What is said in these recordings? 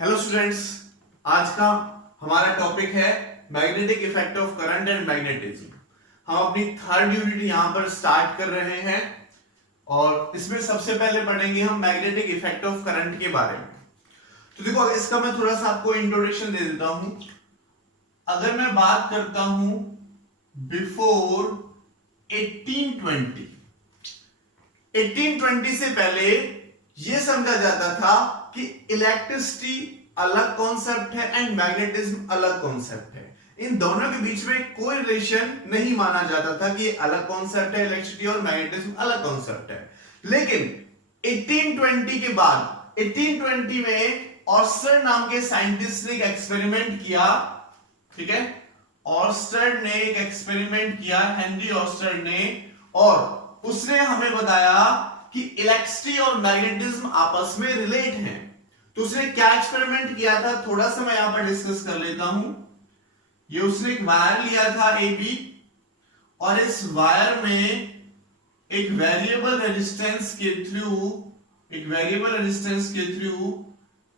Hello students, आज का हमारा टॉपिक है magnetic effect of current and magnetism. हम अपनी थर्ड यूनिट यहां पर स्टार्ट कर रहे हैं और इसमें सबसे पहले पढ़ेंगे हम मैग्नेटिक इफेक्ट ऑफ करंट के बारे में। तो देखो, इसका मैं थोड़ा सा आपको इंट्रोडक्शन दे देता हूं। अगर मैं बात करता हूं बिफोर 1820 से पहले यह समझा जाता था कि इलेक्ट्रिसिटी अलग कॉन्सेप्ट है एंड मैग्नेटिज्म अलग कॉन्सेप्ट है। इन दोनों के बीच में कोई रिलेशन नहीं माना जाता था कि ये अलग कॉन्सेप्ट है, इलेक्ट्रिसिटी और मैग्नेटिज्म अलग कॉन्सेप्ट है। लेकिन 1820 के बाद 1820 में ऑर्स्टर नाम के साइंटिस्ट ने एक एक्सपेरिमेंट किया। ठीक है, ऑर्स्टर ने एक एक्सपेरिमेंट किया, हेनरी ऑर्स्टर ने, और उसने हमें बताया कि इलेक्ट्रिसिटी और मैग्नेटिज्म आपस में रिलेट हैं। तो उसने क्या एक्सपेरिमेंट किया था, थोड़ा सा मैं यहां पर डिस्कस कर लेता हूं। ये उसने एक वायर लिया था AB, और इस वायर में एक वेरिएबल रेजिस्टेंस के थ्रू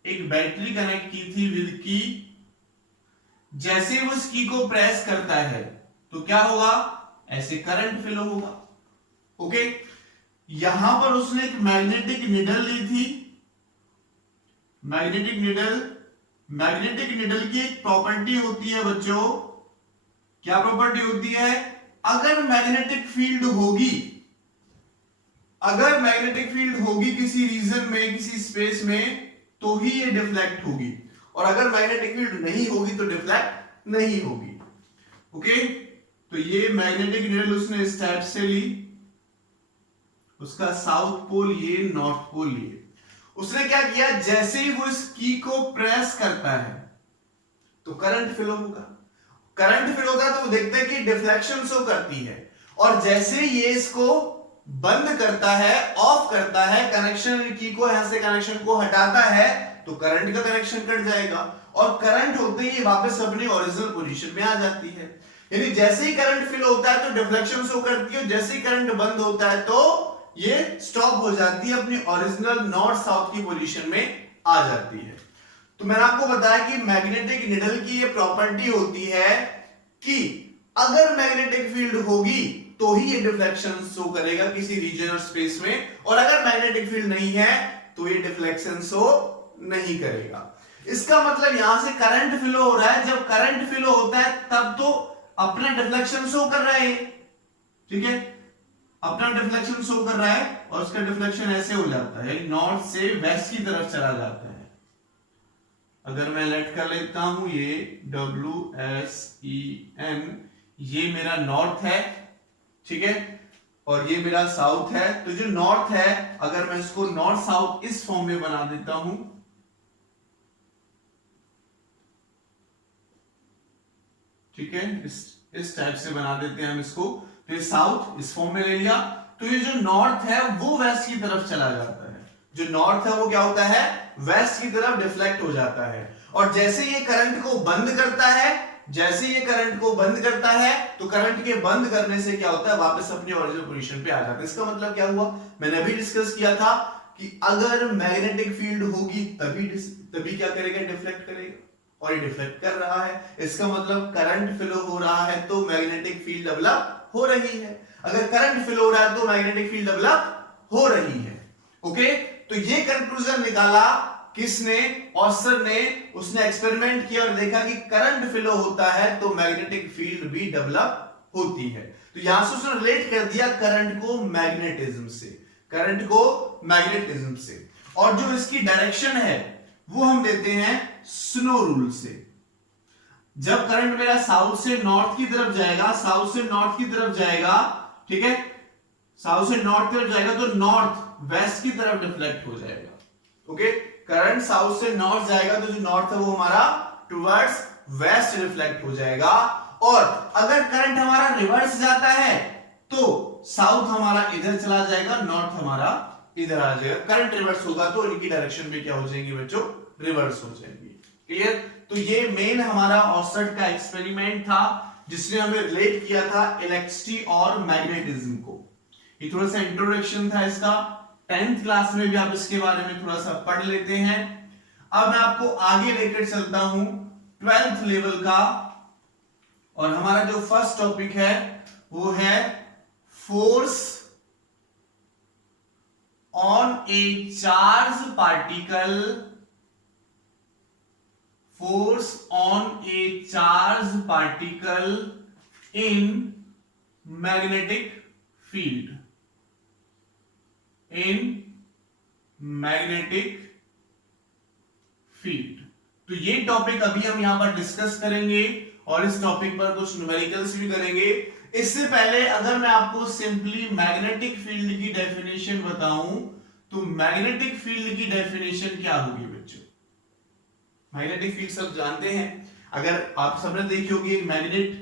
एक बैटरी कनेक्ट की थी विद की। जैसे वो इस की को प्रेस करता है तो क्या होगा, ऐसे करंट फ्लो होगा। ओके, यहां पर उसने एक मैग्नेटिक निडल ली थी। मैग्नेटिक निडल की एक प्रॉपर्टी होती है बच्चों। क्या प्रॉपर्टी होती है? अगर मैग्नेटिक फील्ड होगी किसी रीजन में, किसी स्पेस में, तो ही ये डिफ्लेक्ट होगी, और अगर मैग्नेटिक फील्ड नहीं होगी तो डिफ्लेक्ट नहीं होगी। ओके, तो ये मैग्नेटिक निडल उसने इस टाइप से ली, उसका साउथ पोल ये, नॉर्थ पोल ये। उसने क्या किया, जैसे ही वो इस की को प्रेस करता है तो करंट फ्लो होगा। करंट फ्लो होता है तो वो देखते हैं कि डिफ्लेक्शन शो करती है, और जैसे ये इसको बंद करता है, ऑफ करता है, कनेक्शन की को यहां से कनेक्शन को हटाता है, तो करंट का कनेक्शन कट जाएगा, और करंट होते ही वापस अपनी ओरिजिनल पोजीशन में आ जाती है। यानी जैसे ही करंट फ्लो होता है तो डिफ्लेक्शन शो करती है, जैसे ही करंट बंद होता है तो ये स्टॉप हो जाती है, अपनी ओरिजिनल नॉर्थ साउथ की पोजीशन में आ जाती है। तो मैंने आपको बताया कि मैग्नेटिक निडल की ये प्रॉपर्टी होती है कि अगर मैग्नेटिक फील्ड होगी तो ही ये डिफ्लेक्शन शो करेगा किसी रीजन और स्पेस में, और अगर मैग्नेटिक फील्ड नहीं है तो ये डिफ्लेक्शन शो नहीं करेगा। इसका मतलब यहां से करंट फ्लो हो रहा है, जब करंट फ्लो होता है तब तो अपना डिफ्लेक्शन शो कर रहा है। ठीक है, अपना डिफ्लेक्शन शो कर रहा है, और उसका डिफ्लेक्शन ऐसे हो जाता है, नॉर्थ से वेस्ट की तरफ चला जाता है। अगर मैं लेट कर लेता हूं, ये WSEN, ये मेरा नॉर्थ है, ठीक है, और ये मेरा साउथ है। तो जो नॉर्थ है, अगर मैं इसको नॉर्थ साउथ इस फॉर्म में बना देता हूं, ठीक है, इस टाइप से बना देते हैं हम इसको। तो ये साउथ इस फॉर्म में ले लिया, तो ये जो नॉर्थ है वो वेस्ट की तरफ चला जाता है। जो नॉर्थ है वो क्या होता है, वेस्ट की तरफ डिफ्लेक्ट हो जाता है, और जैसे ये करंट को बंद करता है, तो करंट के बंद करने से क्या होता है, वापस अपनी ओरिजिनल पोजीशन पे आ जाता है। इसका मतलब क्या हुआ, मैंने अभी डिस्कस किया था कि अगर मैग्नेटिक फील्ड होगी तभी क्या करेगा, डिफ्लेक्ट करेगा, और ये डिफ्लेक्ट कर रहा है। इसका मतलब करंट फ्लो हो रहा है तो मैग्नेटिक फील्ड डेवलप हो रही है। अगर करंट फ्लो हो रहा है तो मैग्नेटिक फील्ड डेवलप हो रही है। ओके, तो ये कंक्लूजन निकाला किसने, ऑर्स्टर ने। उसने एक्सपेरिमेंट किया और देखा कि करंट फ्लो होता है तो मैग्नेटिक फील्ड भी डेवलप होती है। तो यहां से उसने रिलेट कर दिया करंट को मैग्नेटिज्म से, और जो इसकी डायरेक्शन है वो हम देते हैं स्नो रूल से। जब करंट मेरा साउथ से नॉर्थ की तरफ जाएगा, ठीक है, साउथ से नॉर्थ की तरफ जाएगा तो नॉर्थ वेस्ट की तरफ डिफ्लेक्ट हो जाएगा। ओके, करंट साउथ से नॉर्थ जाएगा तो जो नॉर्थ है वो हमारा टुवर्ड्स वेस्ट रिफ्लेक्ट हो जाएगा, और अगर करंट हमारा रिवर्स जाता है तो साउथ हमारा इधर चला जाएगा, नॉर्थ हमारा इधर आ जाएगा। करंट रिवर्स होगा तो इनकी डायरेक्शन में क्या हो जाएंगी बच्चों, रिवर्स हो जाएंगी। क्लियर? तो ये मेन हमारा ऑर्स्टर का एक्सपेरिमेंट था जिसने हमें रिलेट किया था इलेक्ट्रिसिटी और मैग्नेटिज्म को। ये थोड़ा सा इंट्रोडक्शन था इसका। 10th क्लास में भी आप इसके बारे में थोड़ा सा पढ़ लेते हैं। अब मैं आपको आगे लेकर चलता हूं 12th लेवल का, और हमारा जो फर्स्ट टॉपिक है वो है force on A charge particle, force on A charge particle in magnetic field, in magnetic field. तो ये टॉपिक अभी हम यहां पर डिस्कस करेंगे और इस टॉपिक पर कुछ न्यूमेरिकल्स भी करेंगे। इससे पहले अगर मैं आपको सिंपली मैग्नेटिक फील्ड की डेफिनेशन बताऊं तो मैग्नेटिक फील्ड की डेफिनेशन क्या होगी बच्चों? मैग्नेटिक फील्ड सब जानते हैं, अगर आप सबने देखी होगी एक मैग्नेट,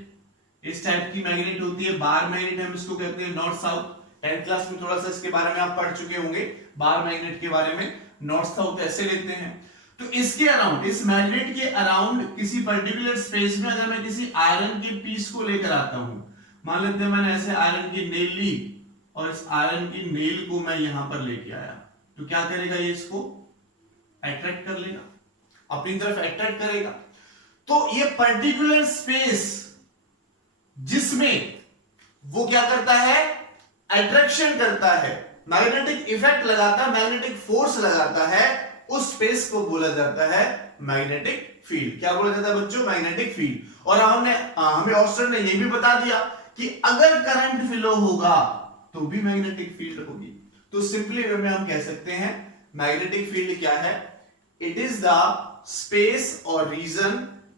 इस टाइप की मैग्नेट होती है, बार मैग्नेट हम इसको कहते हैं, नॉर्थ साउथ। 10th क्लास में थोड़ा सा इसके बारे में आप पढ़ चुके होंगे, बार मैग्नेट के बारे में, नॉर्थ साउथ ऐसे लेते हैं। तो इसके अराउंड, इस मैग्नेट के अराउंड किसी पर्टिकुलर स्पेस में अगर मैं किसी आयरन के पीस को लेकर आता हूं, मान लेते हैं मैंने ऐसे आयरन की नेल ली और इस आयरन की नेल को मैं यहां पर लेके आया, तो क्या करेगा ये? इसको अट्रैक्ट कर लेगा, अपनी तरफ अट्रैक्ट करेगा। तो ये पर्टिकुलर स्पेस जिसमें वो क्या करता है? अट्रैक्शन करता है, मैग्नेटिक इफेक्ट लगाता है, मैग्नेटिक फोर्स लगाता है, उस स्पेस को बोला जाता है मैग्नेटिक फील्ड। क्या बोला जाता है बच्चों? Magnetic field. और हमें ऑस्टन ने ये भी बता दिया कि अगर करंट फ्लो होगा तो भी मैग्नेटिक फील्ड होगी। तो सिंपली वे में हम कह सकते हैं मैग्नेटिक फील्ड क्या है? इट इज द स्पेस और region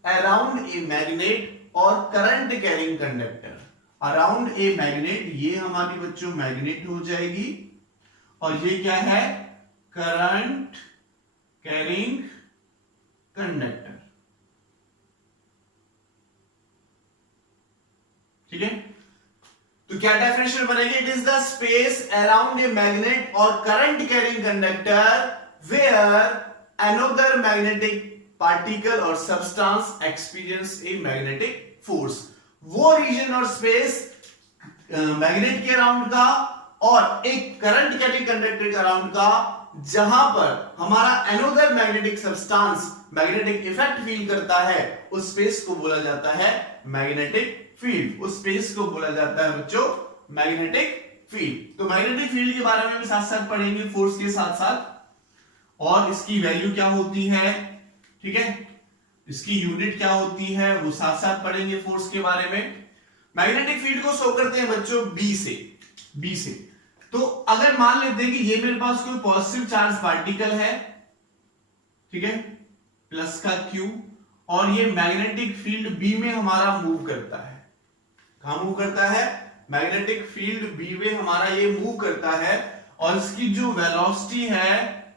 around a magnet or current carrying conductor. Around a magnet, ये हमारी बच्चों मैग्नेट हो जाएगी, और ये क्या है? Current carrying conductor. ठीक है, तो क्या डेफिनेशन बनेगी? It is the space around a magnet or current carrying conductor where another magnetic particle or substance experience a magnetic force. वो रीजन और स्पेस मैग्नेट के अराउंड का और एक करंट कैरिंग कंडक्टर के अराउंड का जहां पर हमारा another magnetic substance magnetic effect feel करता है, उस स्पेस को बोला जाता है मैग्नेटिक फील्ड। उस स्पेस को बोला जाता है बच्चों मैग्नेटिक फील्ड। तो मैग्नेटिक फील्ड के बारे में भी साथ साथ पढ़ेंगे, फोर्स के साथ साथ, और इसकी वैल्यू क्या होती है, ठीक है, इसकी यूनिट क्या होती है वो साथ साथ पढ़ेंगे फोर्स के बारे में। मैग्नेटिक फील्ड को शो करते हैं बच्चों बी से। तो अगर मान लेते हैं कि ये मेरे पास कोई पॉजिटिव चार्ज पार्टिकल है, ठीक है, प्लस का Q, और ये मैग्नेटिक फील्ड बी में हमारा मूव करता है। कहां मूव करता है? मैग्नेटिक फील्ड बी में हमारा ये मूव करता है, और इसकी जो वेलोसिटी है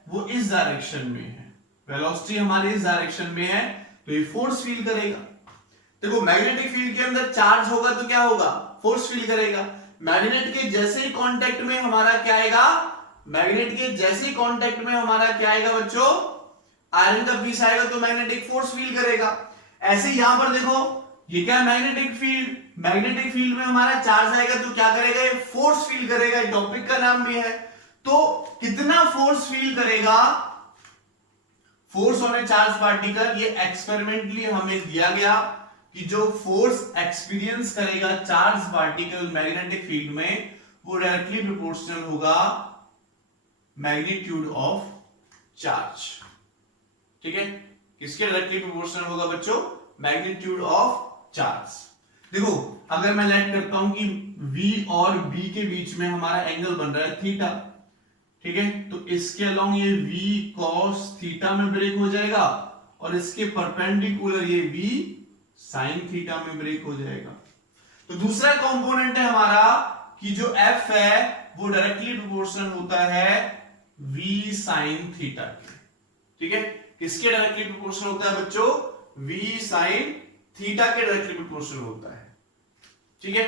वो इस डायरेक्शन में है, वेलोसिटी हमारी इस डायरेक्शन में है, तो ये फोर्स फील करेगा। देखो मैग्नेटिक फील्ड के अंदर चार्ज होगा तो क्या होगा? फोर्स फील करेगा। मैग्नेट के जैसे ही कांटेक्ट में हमारा क्या आएगा? मैग्नेट के जैसे ही कांटेक्ट में हमारा क्या आएगा बच्चों? आयरन का पीस आएगा, तो मैग्नेटिक फोर्स फील करेगा। ऐसे यहां पर देखो, ये क्या है? Magnetic field. मैग्नेटिक फील्ड में हमारा चार्ज आएगा तो क्या करेगा? ये फोर्स फील करेगा। टॉपिक का नाम भी है। तो कितना फोर्स फील करेगा? Force on A charge particle, ये एक्सपेरिमेंटली हमें दिया गया कि जो फोर्स एक्सपीरियंस करेगा चार्ज पार्टिकल मैग्नेटिक फील्ड में, वो डायरेक्टली प्रोपोर्शनल होगा मैग्नीट्यूड ऑफ चार्ज। ठीक है, किसके डायरेक्टली प्रोपोर्शनल होगा बच्चों? Magnitude of charge. देखो अगर मैं लेट करता हूं कि V और B के बीच में हमारा एंगल बन रहा है थीटा, ठीक है, तो इसके अलोंग ये V cos थीटा में ब्रेक हो जाएगा, और इसके परपेंडिकुलर ये V sin थीटा में ब्रेक हो जाएगा। तो दूसरा कंपोनेंट है हमारा कि जो F है वो डायरेक्टली प्रोपोर्शनल होता है V sin थीटा के। ठीक है, किसके डायरेक्टली प्रोपोर्शनल होता है बच्चों? V sin थीटा के डायरेक्टली प्रोपोर्शनल होता है। ठीक है,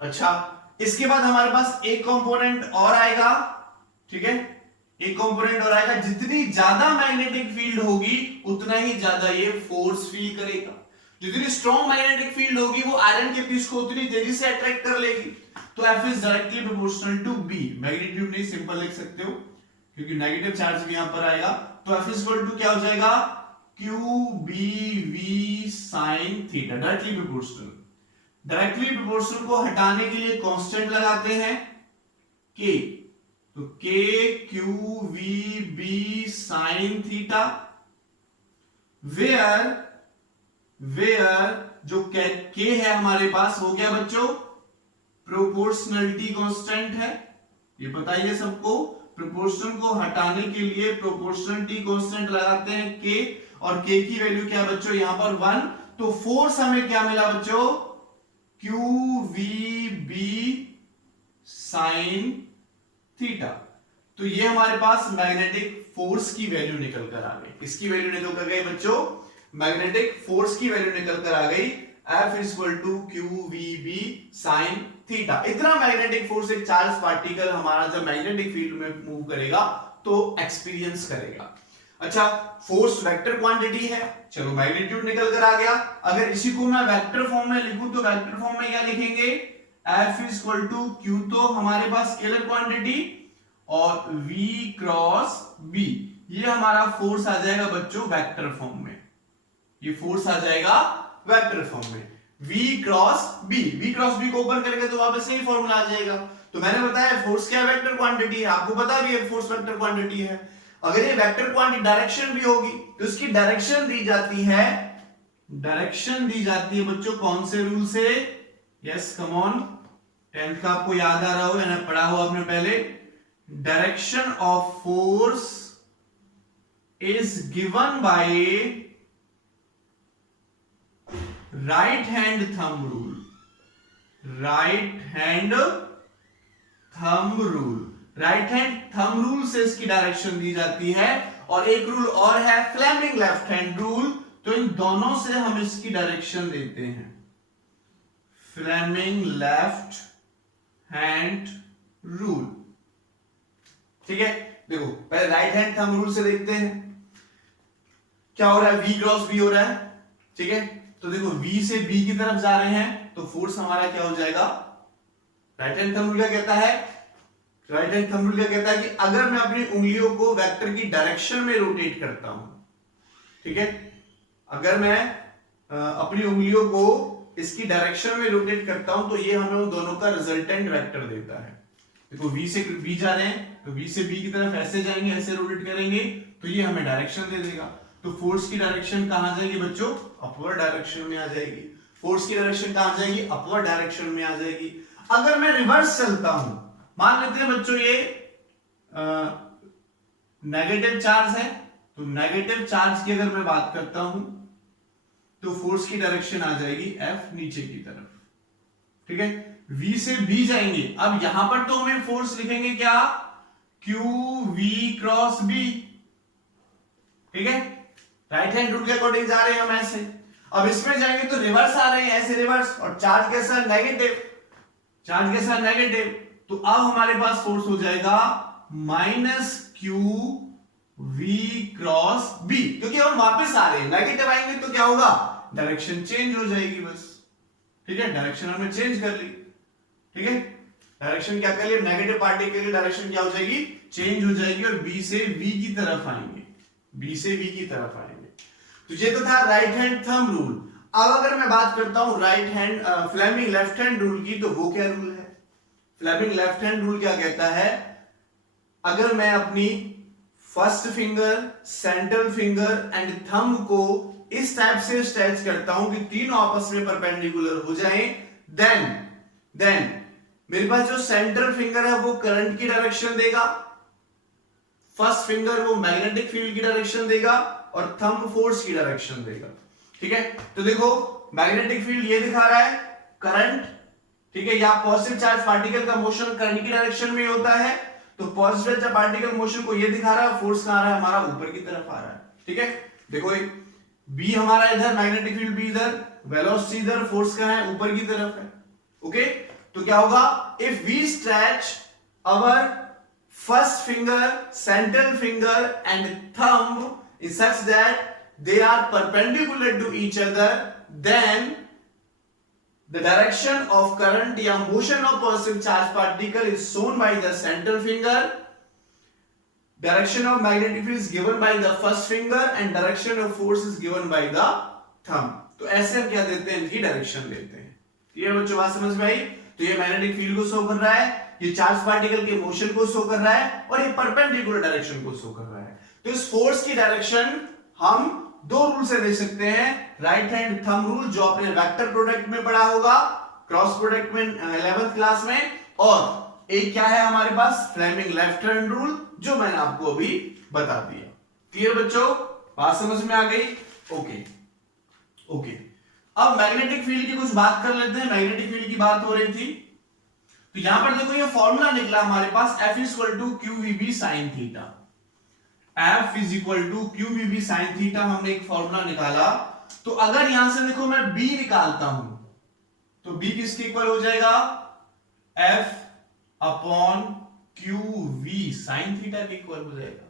अच्छा, इसके बाद हमारे पास एक कंपोनेंट और आएगा। ठीक है, एक कंपोनेंट और आएगा। जितनी ज्यादा मैग्नेटिक फील्ड होगी उतना ही ज्यादा ये फोर्स फील करेगा। जितनी स्ट्रॉन्ग मैग्नेटिक फील्ड होगी वो आयरन के पीस को उतनी तेजी से अट्रैक्ट कर लेगी। तो F is directly proportional to B। Magnitude नहीं सिंपल लिख सकते हो क्योंकि नेगेटिव चार्ज भी यहां पर आएगा, तो F इक्वल टू क्या हो जाएगा, QBV sine theta, directly proportional. Directly proportional को हटाने के लिए कांस्टेंट लगाते हैं K, तो KQVB साइन थीटा, वेयर जो K है हमारे पास हो गया बच्चों प्रोपोर्शनलिटी कांस्टेंट है, ये बताइए सबको। प्रोपोर्शनल को हटाने के लिए प्रोपोर्शनलिटी कांस्टेंट लगाते हैं K, और K की वैल्यू क्या है बच्चों, यहां पर 1। तो फोर्स हमें क्या मिला बच्चों, QVB साइन थीटा। तो ये हमारे पास मैग्नेटिक फोर्स की वैल्यू निकल कर आ गई। इसकी वैल्यू निकल कर गई बच्चों, मैग्नेटिक फोर्स की वैल्यू निकल कर आ गई, F equal to QVB sine theta. इतना मैग्नेटिक फोर्स एक चार्ज पार्टिकल हमारा जब मैग्नेटिक फील्ड में मूव करेगा तो एक्सपीरियंस करेगा। अच्छा, फोर्स वेक्टर क्वांटिटी है, चलो मैग्नीट्यूड निकल कर आ गया। अगर इसी को मैं वेक्टर फॉर्म में लिखूं तो वेक्टर फॉर्म में क्या लिखेंगे, F इक्वल टू Q तो हमारे पास स्केलर क्वांटिटी, और V क्रॉस B, ये हमारा फोर्स आ जाएगा बच्चों वेक्टर फॉर्म में। ये फोर्स आ जाएगा वेक्टर फॉर्म में, V cross B। V cross B को ओपन करेंगे तो वापस यही फॉर्मूला आ जाएगा। तो मैंने बताया फोर्स क्या वेक्टर क्वांटिटी है, आपको पता भी है फोर्स वेक्टर क्वांटिटी है। अगर ये वेक्टर क्वांटिटी डायरेक्शन भी होगी तो इसकी डायरेक्शन दी जाती है, डायरेक्शन दी जाती है बच्चों कौन से रूल से, यस कम ऑन, 10th का आपको याद आ रहा हो या पढ़ा हो आपने पहले। Direction of force is given by right hand thumb rule. Right hand thumb rule, right hand thumb rule से इसकी डायरेक्शन दी जाती है। और एक रूल और है फ्लेमिंग लेफ्ट हैंड रूल, तो इन दोनों से हम इसकी डायरेक्शन देते हैं, फ्लेमिंग लेफ्ट हैंड रूल। ठीक है, देखो पहले राइट हैंड थंब रूल से देखते हैं क्या हो रहा है, V क्रॉस B हो रहा है। ठीक है, तो देखो V से B की तरफ जा रहे हैं तो फोर्स हमारा क्या हो जाएगा, राइट हैंड थंब रूल क्या कहता है, राइट हैंड थंब रूल क्या कहता है कि अगर मैं अपनी उंगलियों को वेक्टर की डायरेक्शन में रोटेट करता हूं, ठीक है, अगर मैं अपनी उंगलियों को इसकी डायरेक्शन में रोटेट करता हूं तो ये हमें उन दोनों का रिजल्टेंट वेक्टर देता है। देखो V से B जा रहे हैं तो V से B की तरफ ऐसे जाएंगे, ऐसे रोटेट करेंगे तो ये हमें डायरेक्शन दे देगा। तो फोर्स की डायरेक्शन कहां जाएगी बच्चों, अपवर्ड डायरेक्शन में आ जाएगी। फोर्स की डायरेक्शन कहां जाएगी, अपवर्ड डायरेक्शन में आ जाएगी। अगर मैं रिवर्स चलता हूं, मान लेते हैं बच्चों ये नेगेटिव चार्ज है, तो नेगेटिव चार्ज की अगर मैं बात करता हूं तो फोर्स की डायरेक्शन आ जाएगी F नीचे की तरफ। ठीक है, V से B जाएंगे, अब यहां पर तो हमें फोर्स लिखेंगे क्या, QV क्रॉस B। ठीक है, राइट हैंड रूल के अकॉर्डिंग जा रहे हैं हम ऐसे। अब इसमें जाएंगे तो रिवर्स आ रहे हैं, ऐसे रिवर्स, और चार्ज कैसा नेगेटिव, चार्ज कैसा नेगेटिव, तो अब हमारे पास फोर्स हो जाएगा -QV क्रॉस B, क्योंकि हम वापस आ रहे हैं, नेगेटिव आएंगे तो क्या होगा, डायरेक्शन चेंज हो जाएगी बस। ठीक है, डायरेक्शन हमने चेंज कर ली। ठीक है, डायरेक्शन क्या कर लिया, नेगेटिव पार्टिकल की डायरेक्शन क्या हो जाएगी, चेंज हो जाएगी, और B से V की तरफ आएंगे, B से V की तरफ आएंगे। तो ये तो था राइट हैंड थंब रूल। अब अगर मैं बात करता हूं right hand Fleming left hand rule की, तो वो क्या रूल है, फ्लेमिंग लेफ्ट हैंड रूल क्या कहता है, अगर मैं अपनी first finger, central finger and thumb को इस टाइप से स्ट्रेच करता हूं कि तीनों आपस में परपेंडिकुलर हो जाएं, देन मेरे पास जो सेंट्रल फिंगर है वो करंट की डायरेक्शन देगा, फर्स्ट फिंगर वो मैग्नेटिक फील्ड की डायरेक्शन देगा, और थंब फोर्स की डायरेक्शन देगा। ठीक है, तो देखो मैग्नेटिक फील्ड ये दिखा रहा है करंट, ठीक है, या पॉजिटिव चार्ज पार्टिकल का मोशन करंट की डायरेक्शन में होता है, तो पॉजिटिव चार्ज पार्टिकल मोशन को ये दिखा रहा है, फोर्स कहां आ रहा है हमारा, ऊपर की तरफ आ रहा है। ठीक है, देखो B हमारा इधर, मैग्नेटिक फील्ड B इधर, वेलोसिटी इधर, फोर्स कहां है, ऊपर की तरफ है। ओके, तो क्या होगा, if we stretch our first finger, central finger and thumb in such that they are perpendicular to each other, then the direction of current या motion of positive charge particle is shown by the central finger, direction of magnetic field is given by the first finger and direction of force is given by the thumb. तो ऐसे हम क्या देते हैं, इनकी direction देते हैं। Clear बच्चों, बात समझ में आई? तो ये मैग्नेटिक फील्ड को शो कर रहा है, ये चार्ज पार्टिकल के मोशन को शो कर रहा है, और ये परपेंडिकुलर डायरेक्शन को शो कर रहा है। तो इस फोर्स की डायरेक्शन हम दो रूल से दे सकते हैं, राइट हैंड थंब रूल जो आपने वेक्टर प्रोडक्ट में पढ़ा होगा, क्रॉस प्रोडक्ट में 11th क्लास में, और एक क्या है हमारे पास, फ्लेमिंग लेफ्ट हैंड रूल जो मैंने आपको अभी बता दिया। क्लियर बच्चों, बात समझ में आ गई? ओके ओके, अब मैग्नेटिक फील्ड की कुछ बात कर लेते हैं। मैग्नेटिक फील्ड की बात हो रही थी, तो यहां पर देखो ये फॉर्मूला निकला हमारे पास, F equal to QVB sin theta. F is equal to QVB sin theta, हमने एक फॉर्मूला निकाला। तो अगर यहां से देखो मैं B निकालता हूं, तो B किसके इक्वल हो जाएगा, F upon QV sin theta के इक्वल हो जाएगा।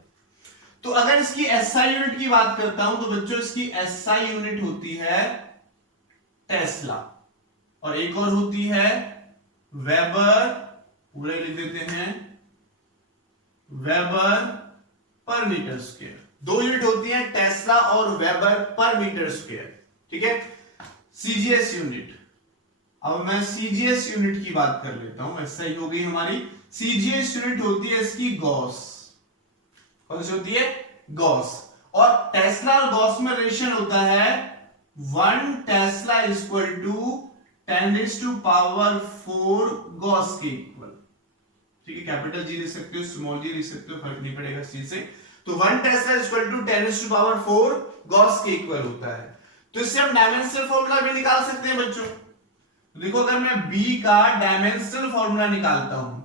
तो अगर इसकी SI यूनिट की बात करता हूं, तो बच्चों इसकी SI यूनिट होती है टेस्ला, और एक और होती है वेबर, पूरे लिख देते हैं, वेबर पर मीटर स्क्वायर। दो यूनिट होती है, टेस्ला और वेबर पर मीटर स्क्वायर। ठीक है, सीजीएस यूनिट। अब मैं सीजीएस यूनिट की बात कर लेता हूं, SI हो गई हमारी। सीजीएस यूनिट होती है इसकी गॉस। कौन सी होती है, गॉस। और टेस्ला और गॉस में रेशियो होता है 1 टेस्ला इक्वल टू 10⁴ गॉस के इक्वल। ठीक है, कैपिटल जी लिख सकते हो, स्मॉल जी लिख सकते हो, फर्क नहीं पड़ेगा इस चीज से। तो 1 टेस्ला इक्वल टू 10⁴ गॉस के इक्वल होता है। तो इससे हम डायमेंशनल फॉर्मूला भी निकाल सकते हैं बच्चों। तो देखो, अगर मैं B का डायमेंशनल फॉर्मूला निकालता हूं,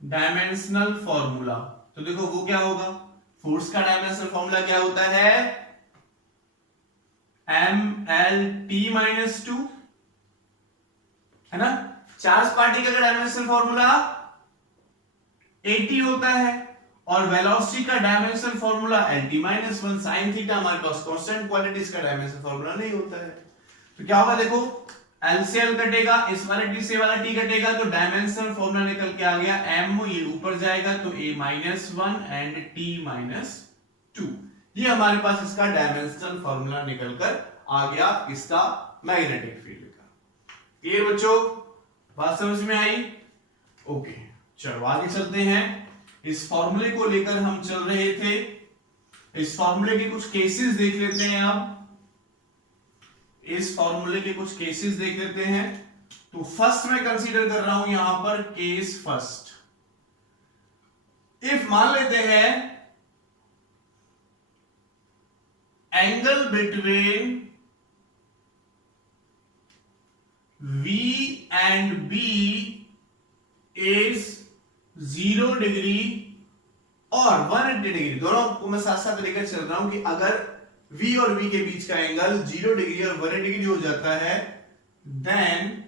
डायमेंशनल फॉर्मूला, तो देखो वो क्या होगा, फोर्स का डायमेंशनल फॉर्मूला क्या होता है, MLT-2, है ना। चार्ज पार्टिकल का डायमेंशनल फॉर्मूला 80 होता है, और वेलोसिटी का dimensional formula LT-1 sin theta. हमारे पास कांस्टेंट क्वांटिटीज का डायमेंशनल फॉर्मूला नहीं होता है। तो क्या होगा, देखो L से L कटेगा, इस वाले T से वाला T कटेगा, तो डायमेंशनल फॉर्मूला निकल के आ गया, M ये ऊपर जाएगा तो A-1 एंड T-2। ये हमारे पास इसका डायमेंशनल फॉर्मूला निकलकर आ गया, इसका मैग्नेटिक फील्ड का। क्लियर बच्चों, बात समझ में आई? ओके, चलो आगे चलते हैं। इस फॉर्मूले को लेकर हम चल रहे थे, इस फॉर्मूले के कुछ केसेस देख लेते हैं। अब इस फॉर्मूले के कुछ केसेस देख लेते हैं। तो फर्स्ट मैं कंसीडर कर रहा हूं यहां पर केस फर्स्ट। इफ मान लेते हैं angle between V and B is 0 degree और 180 डिग्री, दोनों को मैं साथ साथ लेकर चल रहा हूं कि अगर V और B के बीच का एंगल 0 डिग्री और 180 डिग्री हो जाता है, देन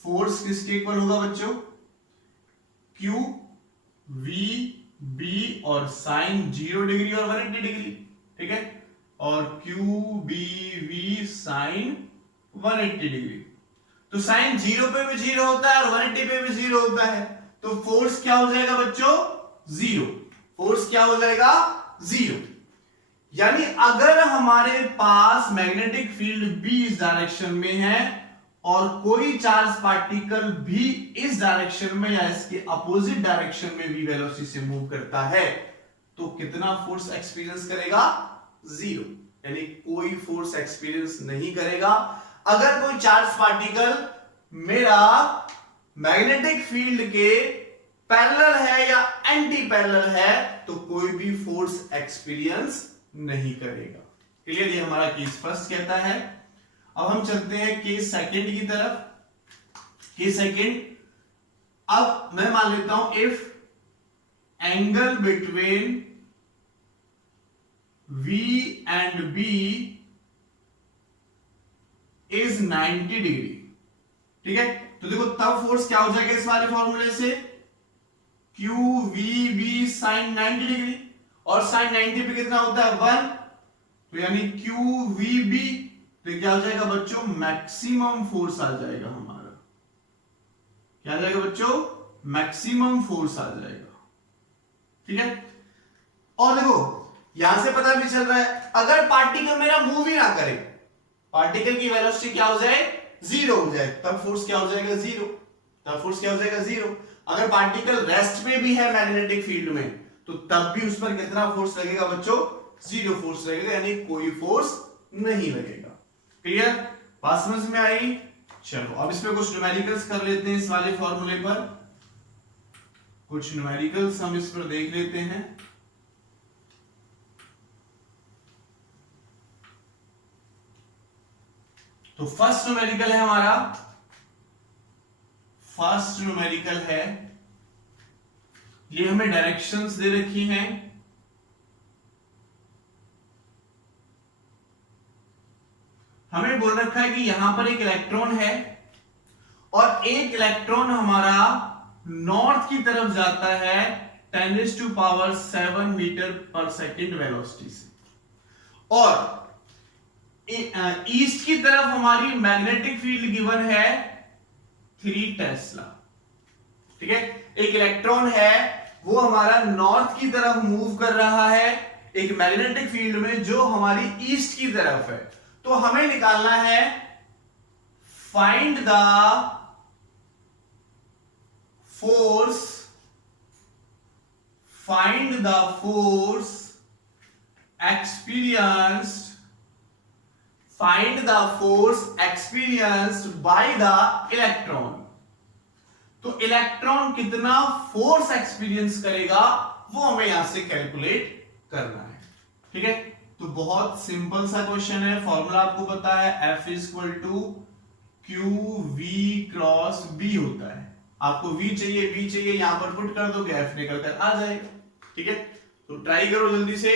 फोर्स किसके इक्वल होगा बच्चों, Q V B और साइन 0 डिग्री और 180 डिग्री। ठीक है, और Q B V sine 180 degree. तो साइन 0 पे भी 0 होता है और 180 पे भी 0 होता है, तो फोर्स क्या हो जाएगा बच्चों, 0। फोर्स क्या हो जाएगा, 0। यानी अगर हमारे पास मैग्नेटिक फील्ड B इस डायरेक्शन में है और कोई चार्ज पार्टिकल भी इस डायरेक्शन में या इसके अपोजिट डायरेक्शन में भी वेलोसिटी से मूव करता है, तो कितना फोर्स एक्सपीरियंस करेगा, 0। यानी कोई फोर्स एक्सपीरियंस नहीं करेगा। अगर कोई चार्ज पार्टिकल मेरा मैग्नेटिक फील्ड के पैरेलल है या एंटी पैरेलल है, तो कोई भी फोर्स एक्सपीरियंस नहीं करेगा। क्लियर, ये हमारा केस फर्स्ट कहता है। अब हम चलते हैं केस सेकंड की तरफ। केस सेकंड, अब मैं मान लेता हूं if angle between V and B is 90 degree. ठीक है, तो देखो तब फोर्स क्या हो जाएगा इस वाले फॉर्मूले से, QVB sin 90 डिग्री, और sin 90 पे कितना होता है, 1। तो यानी QVB तो क्या हो जाएगा बच्चों, मैक्सिमम फोर्स आ जाएगा हमारा। क्या आ जाएगा बच्चों, मैक्सिमम फोर्स आ जाएगा। ठीक है। और देखो यहां से पता भी चल रहा है अगर पार्टिकल मेरा मूव ही ना करे, पार्टिकल की वेलोसिटी क्या हो जाए, जीरो हो जाए, तब फोर्स क्या हो जाएगा, जीरो। तब फोर्स क्या हो जाएगा, जीरो। अगर पार्टिकल रेस्ट में भी है मैग्नेटिक फील्ड में तो तब भी उस पर कितना फोर्स लगेगा बच्चों, जीरो फोर्स लगेगा, यानी कोई फोर्स नहीं लगेगा। क्लियर, बात समझ में आई। चलो अब इसमें कुछ न्यूमेरिकल्स कर लेते हैं इस वाले फॉर्मूले पर, कुछ न्यूमेरिकल्स हम इस पर देख लेते हैं। तो फर्स्ट न्यूमेरिकल है हमारा, फर्स्ट न्यूमेरिकल है, ये हमें डायरेक्शंस दे रखी हैं। हमें बोल रखा है कि यहां पर एक इलेक्ट्रॉन है और एक इलेक्ट्रॉन हमारा नॉर्थ की तरफ जाता है 10⁻⁷ मीटर पर सेकेंड वेलोसिटी से, और ईस्ट की तरफ हमारी मैग्नेटिक फील्ड गिवन है 3 टेस्ला। ठीक है, एक इलेक्ट्रॉन है वो हमारा नॉर्थ की तरफ मूव कर रहा है एक मैग्नेटिक फील्ड में जो हमारी ईस्ट की तरफ है। तो हमें निकालना है find the force, find the force experienced, find the force experienced by the electron. तो इलेक्ट्रॉन कितना फोर्स एक्सपीरियंस करेगा वो हमें यहां से कैलकुलेट करना है। ठीक है, तो बहुत सिंपल सा क्वेश्चन है, फॉर्मूला आपको पता है, F = QV क्रॉस B होता है। आपको V चाहिए, यहां पर पुट कर दोगे F निकल कर आ जाएगा। ठीक है, तो ट्राई करो जल्दी से,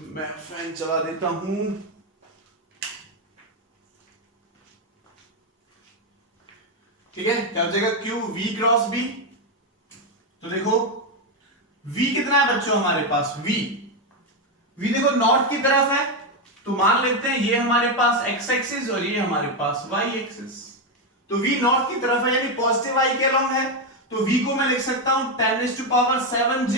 मैं फैन चला देता हूं। ठीक है, क्या हो जाएगा, QV क्रॉस B। तो देखो V कितना है बच्चों हमारे पास, V देखो नॉर्थ की तरफ है, तो मान लेते हैं ये हमारे पास x एक्सिस और ये हमारे पास y एक्सिस। तो V नॉर्थ की तरफ है यानी पॉजिटिव y के अलोंग है, तो V को मैं लिख सकता हूं 10⁻⁷j।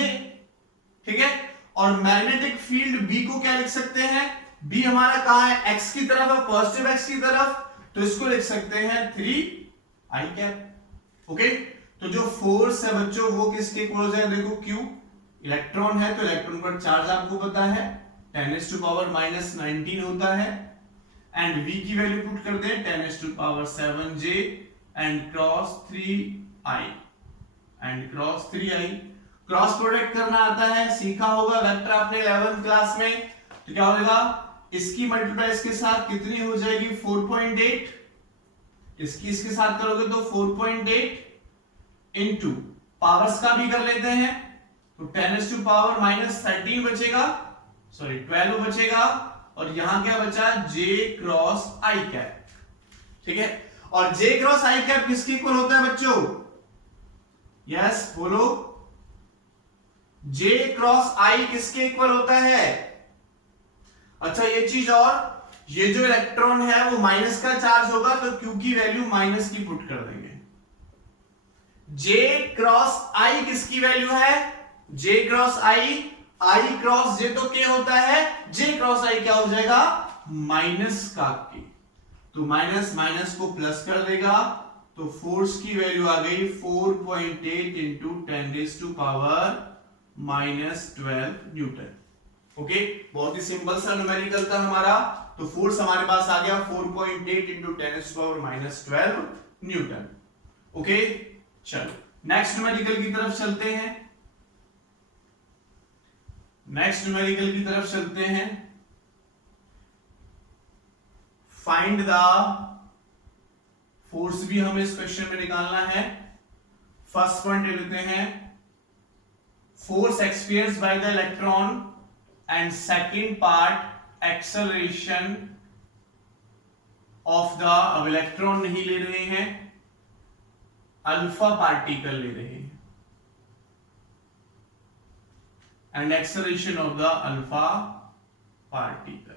ठीक है, और मैग्नेटिक फील्ड B को क्या लिख सकते हैं, B हमारा कहां है, x की तरफ है, पॉजिटिव x की तरफ, तो इसको लिख सकते हैं 3i कैप। ओके, तो जो फोर्स है बच्चों वो किसके इक्वल हो जाएगा, देखो Q इलेक्ट्रॉन है तो इलेक्ट्रॉन पर चार्ज आपको पता है 10⁻⁻19 होता है, एंड V की वैल्यू पुट कर दें 10⁻⁷j and cross 3i, and cross 3i। Cross product करना आता है, सीखा होगा वेक्टर आपने 11th क्लास में। तो क्या होगा, इसकी मल्टीप्लाई इसके साथ कितनी हो जाएगी, 4.8, इसकी इसके साथ करोगे तो 4.8 इनटू पावर्स का भी कर लेते हैं, तो 10⁻⁻13 बचेगा, सॉरी 12 बचेगा, और यहां क्या बचा, J क्रॉस I कैप। ठीक है, और J क्रॉस I कैप किसके इक्वल होता है बच्चों, यस बोलो, J क्रॉस I किसके इक्वल होता है। अच्छा ये चीज, और ये जो इलेक्ट्रॉन है वो माइनस का चार्ज होगा तो Q की वैल्यू माइनस की पुट कर देंगे। J क्रॉस I किसकी वैल्यू है, J cross I cross J तो K होता है, J क्रॉस I क्या हो जाएगा, माइनस का K, तो माइनस माइनस को प्लस कर देगा, तो फोर्स की वैल्यू आ गई 4.8 इंटू 10⁻⁻12 न्यूटन। ओके, बहुत ही सिंपल सा न्यूमेरिकल था हमारा। तो फोर्स हमारे पास आ गया 4.8 इंटू 10⁻⁻12 न्यूटन। ओके, चलो नेक्स्ट न्यूमेरिकल की तरफ चलते हैं, नेक्स्ट न्यूमेरिकल की तरफ चलते हैं। फाइंड द फोर्स भी हमें इस क्वेश्चन में निकालना है। फर्स्ट पॉइंट लेते हैं, force experienced by the electron, and second part acceleration of the, अब इलेक्ट्रॉन नहीं ले रहे हैं, अल्फा पार्टिकल ले रहे हैं, and acceleration of the alpha particle.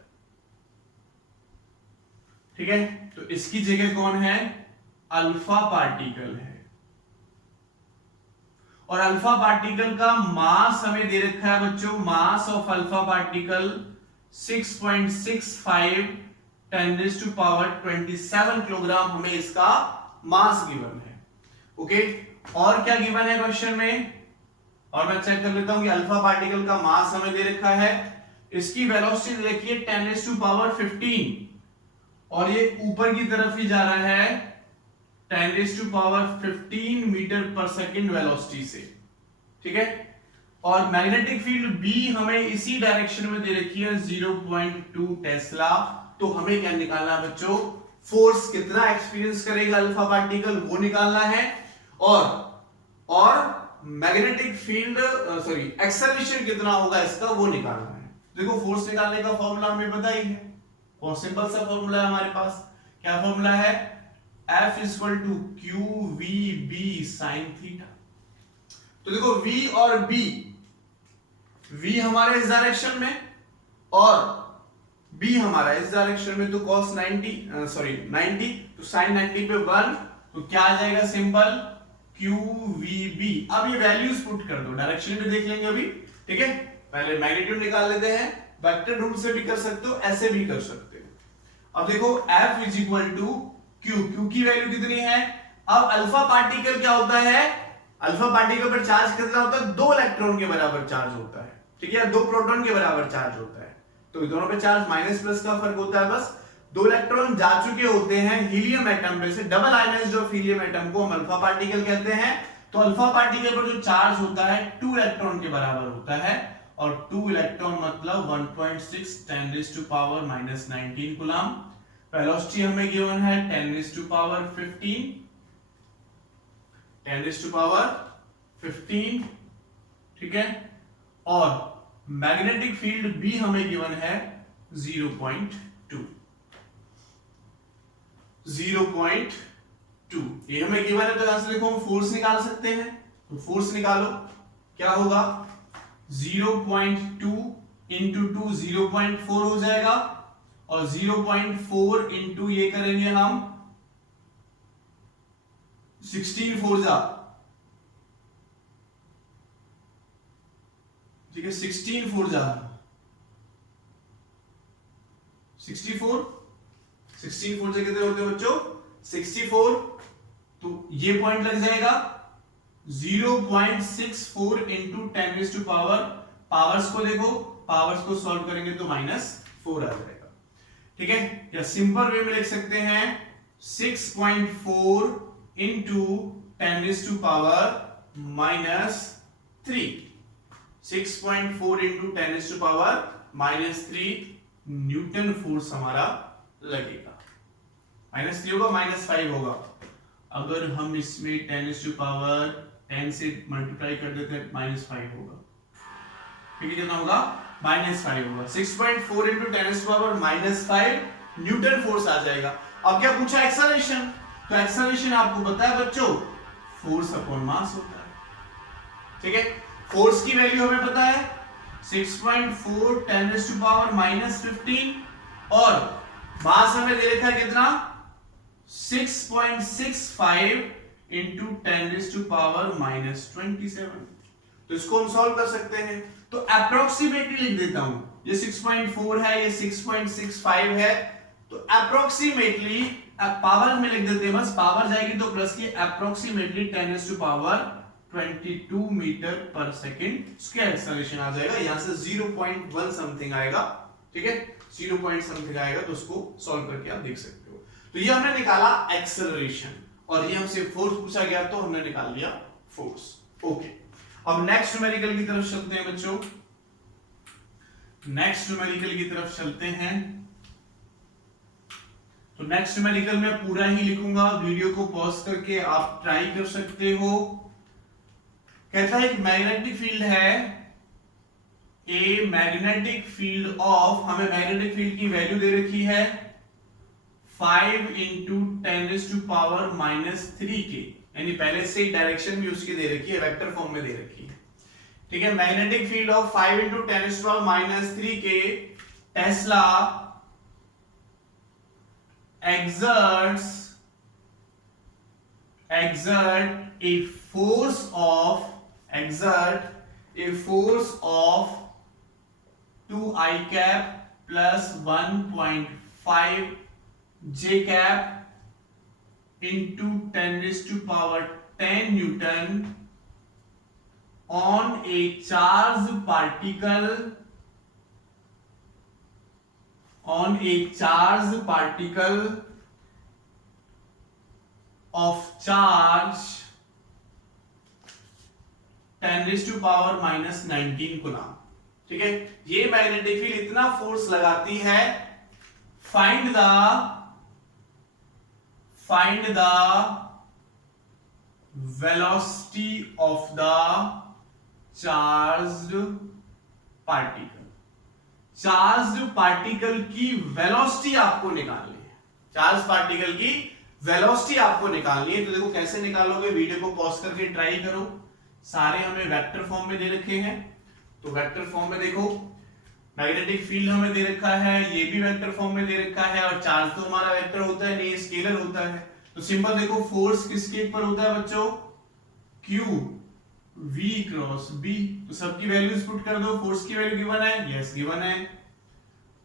ठीक है, तो इसकी जगह कौन है, अल्फा पार्टिकल है, और अल्फा पार्टिकल का मास हमें दे रखा है बच्चों, mass of alpha particle 6.65 10⁻27 kilogram हमें इसका मास गिवन है। ओके, और क्या गिवन है क्वेश्चन में, और मैं चेक कर लेता हूं कि अल्फा पार्टिकल का मास हमें दे रखा है, इसकी वेलोसिटी देखिए 10⁻15 और ये ऊपर की तरफ ही जा रहा है 10⁻15 मीटर पर सेकंड वेलोसिटी से, ठीक है। और मैग्नेटिक फील्ड बी हमें इसी डायरेक्शन में दे रखी है 0.2 टेस्ला। तो हमें क्या निकालना है बच्चों, फोर्स कितना एक्सपीरियंस करेगा अल्फा पार्टिकल वो निकालना है, और मैग्नेटिक फील्ड सॉरी एक्सेलरेशन कितना होगा इसका वो निकालना है। देखो फोर्स निकालने का फॉर्मूला हमें पता ही है, बहुत सिंपल सा फॉर्मूला है हमारे पास। क्या फॉर्मूला है, F = QVB sin थीटा। तो देखो V और B, V हमारे इस डायरेक्शन में और B हमारा इस डायरेक्शन में, तो cos 90 तो sin 90 पे 1, तो क्या आ जाएगा सिंपल QVB। अब ये वैल्यूज पुट कर दो, डायरेक्शन में देख लेंगे अभी, ठीक है। पहले मैग्नीट्यूड निकाल लेते हैं, वेक्टर रूल से भी कर सकते हो, ऐसे भी कर सकते हो। अब देखो F = Q की वैल्यू कितनी है। अब अल्फा पार्टिकल क्या होता है, अल्फा पार्टिकल पर चार्ज कितना होता है, 2 इलेक्ट्रॉन के बराबर चार्ज होता है, ठीक है, 2 प्रोटॉन के बराबर चार्ज होता है। तो दोनों पे चार्ज माइनस प्लस का फर्क होता है, बस 2 इलेक्ट्रॉन जा चुके होते हैं हीलियम एटम पे से, double ionised of helium atom को हम अल्फा पार्टिकल कहते हैं। तो अल्फा पार्टिकल पर जो चार्ज होता है 2 इलेक्ट्रॉन के बराबर होता है, और 2 इलेक्ट्रॉन मतलब 1.6 10⁻⁻19 कूलम। वेलोसिटी हमें गिवन है 10⁻15, ठीक है। और मैग्नेटिक फील्ड भी हमें गिवन है 0.2, ये हमें गिवन है। तो यहां से देखो हम फोर्स निकाल सकते हैं, तो फोर्स निकालो, क्या होगा 0.2 इंटू 2 0.4 हो जाएगा, और 0.4 इंटू ये करेंगे हम 16 4 जा, ठीक है, 16 4 जा 64, 16 4 से कितने होते हैं बच्चों 64, तो ये पॉइंट लग जाएगा 0.64 इंटू 10⁻, पावर्स को देखो, पावर्स को सॉल्व करेंगे तो -4 आ जाएगा, ठीक है। या सिंपल वे में लिख सकते हैं 6.4 इंटू 10⁻⁻3, 6.4 इंटू 10⁻⁻3 न्यूटन फोर्स हमारा लगेगा। -3 होगा, -5 होगा। अगर हम इसमें 10⁻10 से मल्टीप्लाई कर देते हैं -5 होगा, ठीक है, कितना होगा -5 होगा। 6.4 इंटू 10⁻⁻5 न्यूटन फोर्स आ जाएगा। अब क्या पूछा, एक्सेलरेशन। तो एक्सेलरेशन आपको पता है बच्चों, फोर्स अपॉन मास होता है, ठीक है। फोर्स की वैल्यू हमें पता है 6.4 10⁻⁻15, और मास हमें दे रखा है कितना 6.65 इंटू 10⁻⁻27। तो इसको हम सॉल्व कर सकते हैं। तो अप्रोक्सीमेटली लिख देता हूं, ये 6.4 है, ये 6.65 है, तो अप्रोक्सीमेटली पावर में लिख देते हैं, बस पावर जाएगी तो प्लस की, अप्रोक्सीमेटली 10⁻22 मीटर पर सेकेंड स्क्वायर एक्सेलरेशन आ जाएगा। यहां से 0.1 समथिंग आएगा, ठीक है, 0 पॉइंट समथिंग आएगा, तो उसको सॉल्व करके आप देख सकते हो। तो ये हमने निकाला एक्सेलरेशन, और ये हमसे फोर्स पूछा गया तो हमने निकाल लिया फोर्स। ओके, अब नेक्स्ट न्यूमेरिकल की तरफ चलते हैं बच्चों, नेक्स्ट न्यूमेरिकल की तरफ चलते हैं। तो नेक्स्ट न्यूमेरिकल में पूरा ही लिखूंगा, वीडियो को पॉज करके आप ट्राई कर सकते हो। कहता है एक मैग्नेटिक फील्ड है, ए मैग्नेटिक फील्ड ऑफ, हमें मैग्नेटिक फील्ड की वैल्यू दे रखी है 5 इंटू 10⁻³ के, यानी पहले से ही डायरेक्शन भी उसकी दे रखी है, वेक्टर फॉर्म में दे रखी है, ठीक है। मैग्नेटिक फील्ड ऑफ 5 इंटू 10⁻³ के Tesla exert a force of exert a force of 2 I cap plus 1.5 J cap into 10 raised to power 10 Newton on a charged particle of charge 10 raised to power minus 19 coulomb. ठीक है, ये magnetic field इतना force लगाती है, find the velocity of the charged particle. Charged particle की velocity आपको निकालनी है, चार्ज पार्टिकल की वेलोसिटी आपको निकालनी है। तो देखो कैसे निकालोगे, वीडियो को पॉज करके ट्राई करो। सारे हमें वेक्टर फॉर्म में दे रखे हैं, तो वेक्टर फॉर्म में देखो मैग्नेटिक फील्ड हमें दे रखा है, ये भी वेक्टर फॉर्म में दे रखा है, और चार्ज तो हमारा वेक्टर होता है नहीं, स्केलर होता है। तो सिंपल देखो फोर्स किसके ऊपर होता है बच्चों, Q V क्रॉस B। तो सबकी वैल्यूज पुट कर दो। फोर्स की वैल्यू गिवन है, यस गिवन है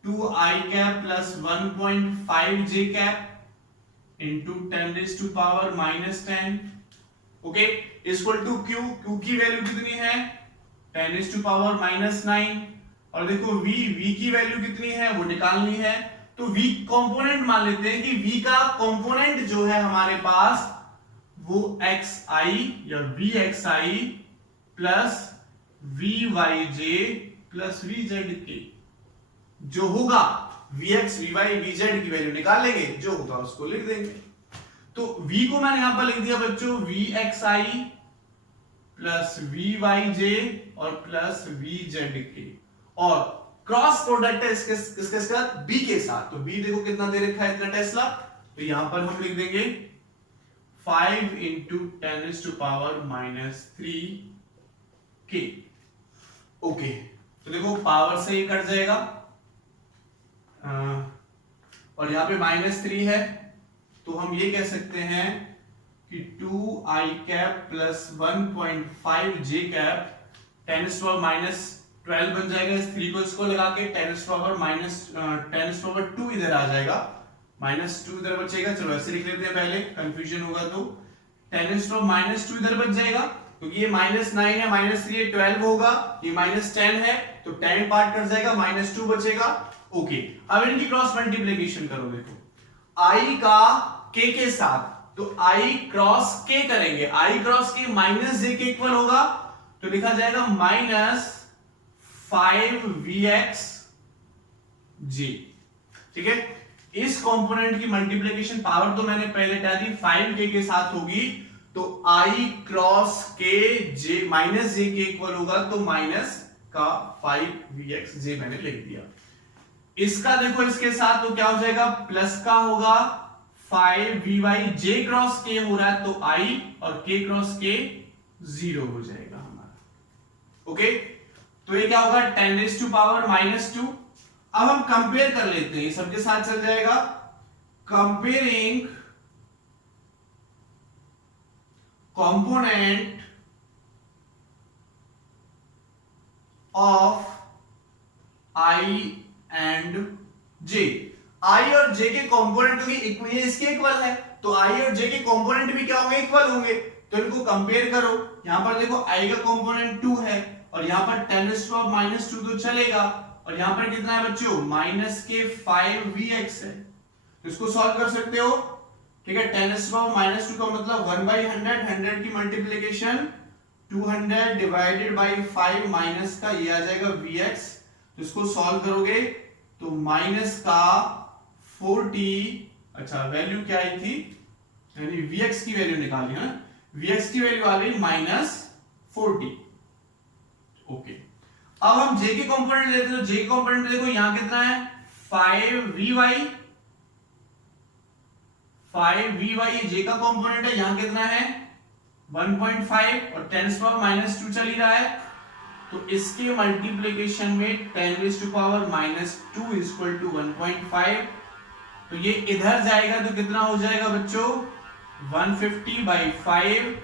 2 I cap plus 1.5 J cap into 10 raise to power minus 10, okay, equal to Q की वैल्यू कितनी है 10 रेज़ टू पावर माइनस 9, और देखो V की वैल्यू कितनी है वो निकालनी है। तो V कंपोनेंट मान लेते हैं कि V का कंपोनेंट जो है हमारे पास वो xi या Vxi plus Vyj plus Vzk जो होगा, Vx Vy Vz की वैल्यू निकाल लेंगे, जो होगा उसको लिख देंगे। तो V को मैंने यहां पर लिख दिया बच्चों Vxi प्लस Vyj और प्लस Vzk, और क्रॉस प्रोडक्ट है इसके साथ B के साथ। तो B देखो कितना दे रखा है, इतना टेस्ला, तो यहां पर हम लिख देंगे 5 into 10 raise to power minus 3k, okay. तो देखो पावर से ये कट जाएगा, और यहां पे माइनस 3 है, तो हम ये कह सकते हैं कि 2 I cap plus 1.5 J cap 10 raise to power minus 12 बन जाएगा। इस 3 को इसको लगा के 10 raise to power minus 10 raise to power 2 इधर आ जाएगा, माइनस 2 इधर बचेगा। चलो ऐसे लिख लेते हैं, पहले कंफ्यूजन होगा तो 10 रेज़ टू पावर माइनस 2 इधर बच जाएगा, क्योंकि ये माइनस 9 है, माइनस 3 है 12 होगा, ये माइनस 10 है तो 10 पार्ट कट जाएगा, माइनस 2 बचेगा, ओके। अब इनकी क्रॉस मल्टीप्लिकेशन करो, देखो I का K के साथ, तो I क्रॉस K करेंगे, I cross K minus J के इक्वल होगा, तो लिखा जाएगा माइनस 5 Vx J, ठीक है। इस कंपोनेंट की मल्टीप्लिकेशन पावर तो मैंने पहले हटा दी, 5k के साथ होगी, तो I cross K J minus J के इक्वल होगा, तो माइनस का 5 Vx J मैंने लिख दिया। इसका देखो इसके साथ तो क्या हो जाएगा, प्लस का होगा 5 Vy J क्रॉस K हो रहा है, तो I और K क्रॉस K 0 हो जाएगा हमारा, ओके। तो ये क्या होगा 10 रेज़ टू पावर माइनस 2। अब हम कंपेयर कर लेते हैं, सबके साथ चल जाएगा, comparing component of I and J। I और J के कंपोनेंट होंगे, ये इसके इक्वल है, तो I और J के कंपोनेंट भी क्या होंगे, इक्वल होंगे, तो इनको कंपेयर करो। यहां पर देखो I का कंपोनेंट 2 है, और यहां पर 10 रेज़ टू पावर माइनस 2 तो चलेगा, और यहां पर कितना है बच्चों, माइनस के 5 Vx है, तो इसको सॉल्व कर सकते हो, ठीक है। 10 रेज़ टू पावर माइनस 2 का मतलब 1/100, 100 की मल्टीप्लिकेशन 200 डिवाइडेड बाय 5 माइनस का ये आ जाएगा Vx, तो इसको सॉल्व करोगे तो माइनस का 40, अच्छा वैल्यू क्या आई थी, यानी Vx की वैल्यू निकाली है, Vx की वैल्यू आ गई माइनस 40, ओके। अब हम J के कंपोनेंट लेते हैं, तो J के कंपोनेंट में देखो यहां कितना है 5 Vy J का कंपोनेंट है, यहां कितना है 1.5, और 10 पावर माइनस 2 चल ही रहा है, तो इसके मल्टीप्लिकेशन में 10 raise to power minus 2 equal to 1.5, तो ये इधर जाएगा तो कितना हो जाएगा बच्चों 150/5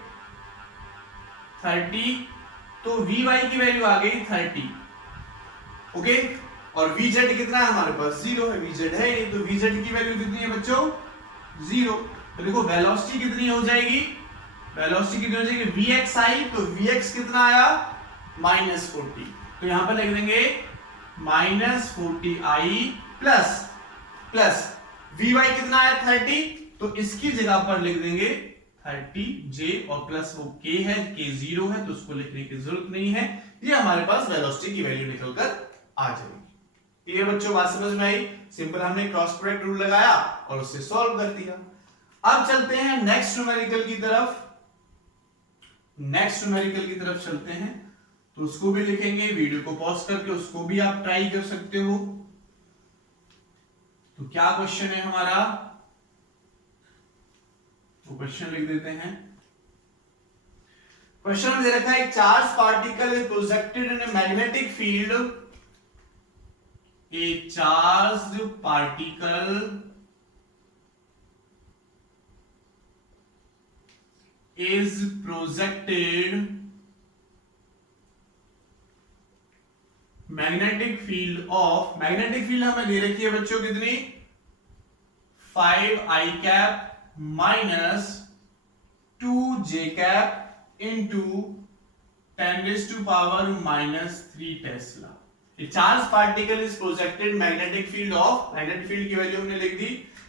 30, तो Vy की वैल्यू आ गई 30, ओके। और Vz कितना है हमारे पास 0 है, Vz है नहीं, तो Vz की वैल्यू कितनी है बच्चों 0। तो देखो वेलोसिटी कितनी हो जाएगी, वेलोसिटी कितनी हो जाएगी Vxi, तो Vx कितना आया -40, तो यहां पर लिख देंगे -40i प्लस Vy कितना है 30, तो इसकी जगह पर लिख देंगे 30j और प्लस वो k है, k 0 है तो उसको लिखने की जरूरत नहीं है। ये हमारे पास वेलोसिटी की वैल्यू निकलकर आ जाएगी। ये बच्चों बात समझ में आई, सिंपल हमने क्रॉस प्रोडक्ट रूल लगाया और उससे सॉल्व कर दिया। अब चलते हैं नेक्स्ट न्यूमेरिकल की तरफ, नेक्स्ट न्यूमेरिकल की तरफ चलते हैं, तो उसको भी लिखेंगे, वीडियो को पॉज करके उसको भी आप ट्राई कर सकते हो। तो क्या क्वेश्चन है हमारा, तो क्वेश्चन लिख देते हैं। क्वेश्चन में दे रखा है charge particle is projected in a magnetic field, a charge particle is projected magnetic field of, magnetic field हमें दे रखी है बच्चों कितनी 5i cap minus 2j cap into 10⁻³ tesla. Charge particle is projected magnetic field of, magnetic field की value हमने लिख दी,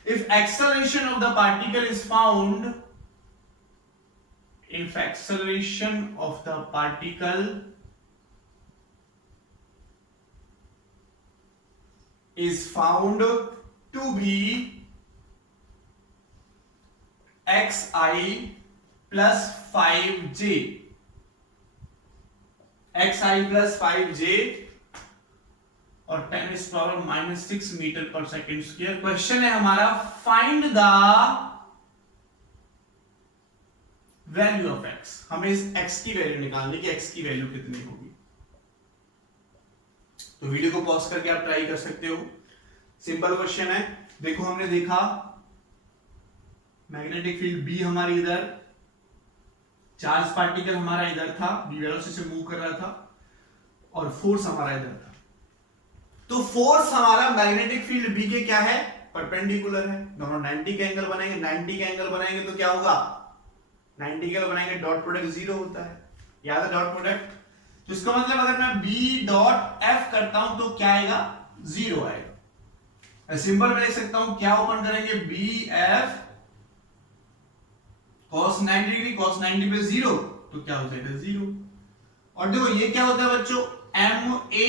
if acceleration of the particle is found, if acceleration of the particle is found to be xi plus 5j, xi plus 5j और 10⁻⁻6 metre पर second square. Question है हमारा find the value of x, हमें इस x की value निकालनी कि x की वैल्यू कितनी होगी। तो वीडियो को पॉज करके आप ट्राई कर सकते हो, सिंपल क्वेश्चन है। देखो हमने देखा मैग्नेटिक फील्ड B हमारी इधर, चार्ज पार्टिकल हमारा इधर था, B वेलोसिटी से मूव कर रहा था और फोर्स हमारा इधर था। तो फोर्स हमारा मैग्नेटिक फील्ड B के क्या है परपेंडिकुलर है, दोनों 90 का एंगल बनाएंगे, 90 का एंगल बनाएंगे तो क्या होगा 90 के बनाएंगे, डॉट प्रोडक्ट 0 होता है, याद है डॉट प्रोडक्ट। तो इसका मतलब अगर मैं B डॉट F करता हूं तो क्या आएगा 0 आएगा। सिंपल में लिख सकता हूं, क्या ओपन करेंगे BF cos 90 डिग्री, cos 90 पे 0 तो क्या हो जाएगा 0। और देखो ये क्या होता है बच्चों MA,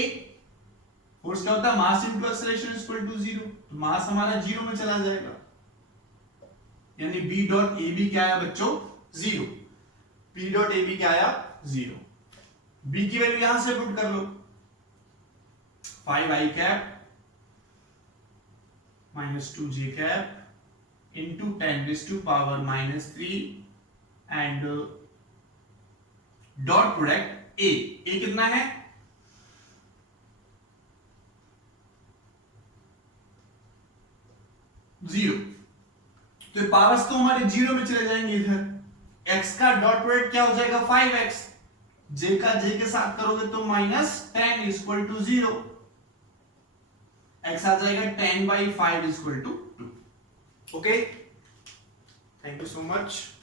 फोर्स क्या होता है mass into acceleration is equal to 0, तो मास हमारा 0 में चला जाएगा, यानी B डॉट AB क्या है बच्चों 0, P डॉट AB क्या आया 0। B की वैल्यू यहां से पुट कर लो 5i cap minus 2j cap into 10⁻³ and dot product A कितना है 0, तो पावर्स तो हमारे 0 में चले जाएंगे इधर। x का डॉट प्रोडक्ट क्या हो जाएगा 5x, j का j के साथ करोगे तो -10 इज इक्वल टू 0, x आ जाएगा 10/5 is equal to 2। Okay, thank you so much.